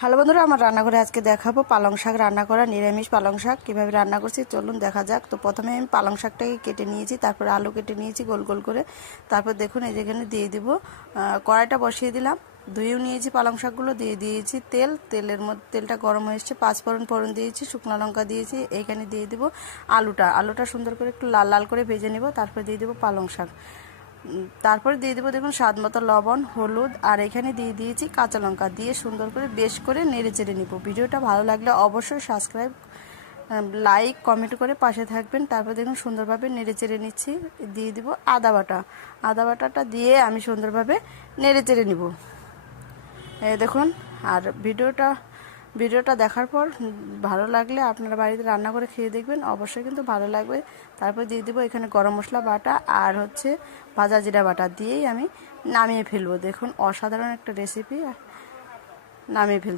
Hello বন্ধুরা, আমার রান্নাঘরে আজকে দেখাবো পালং শাক রান্না করা। নিরামিষ পালং শাক কীভাবে রান্না করছি চলুন দেখা যাক। তো প্রথমে আমি পালং শাকটাকে কেটে নিয়েছি, তারপরে আলু কেটে নিয়েছি গোল গোল করে। তারপর দেখুন এই যেখানে দিয়ে দিব, কড়াইটা বসিয়ে দিলাম, ধুয়েও নিয়েছি পালং শাকগুলো, দিয়ে দিয়েছি তেল। তেলের মধ্যে তেলটা গরম হয়ে এসছে, পাঁচফোড়ন দিয়েছি, শুকনো লঙ্কা দিয়েছি। এইখানে দিয়ে দিব আলুটা সুন্দর করে একটু লাল লাল করে ভেজে নেব। তারপরে দিয়ে দেবো পালং শাক, তারপরে দিয়ে দেবো দেখুন স্বাদ মতো লবণ, হলুদ, আর এখানে দিয়ে দিয়েছি কাঁচা লঙ্কা। দিয়ে সুন্দর করে বেশ করে নেড়ে চেড়ে নিব। ভিডিওটা ভালো লাগলে অবশ্যই সাবস্ক্রাইব, লাইক, কমেন্ট করে পাশে থাকবেন। তারপর দেখুন সুন্দরভাবে নেড়ে চেড়ে নিচ্ছি। দিয়ে দিব আদা বাটাটা দিয়ে আমি সুন্দরভাবে নেড়ে চেড়ে নিব। দেখুন, আর ভিডিওটা দেখার পর ভালো লাগলে আপনারা বাড়িতে রান্না করে খেয়ে দেখবেন, অবশ্যই কিন্তু ভালো লাগবে। তারপর দিয়ে দেবো এখানে গরম মশলা বাটা আর ভাজা জিরা বাটা, দিয়েই আমি নামিয়ে ফেলবো। দেখুন অসাধারণ একটা রেসিপি, নামিয়ে ফেলবো।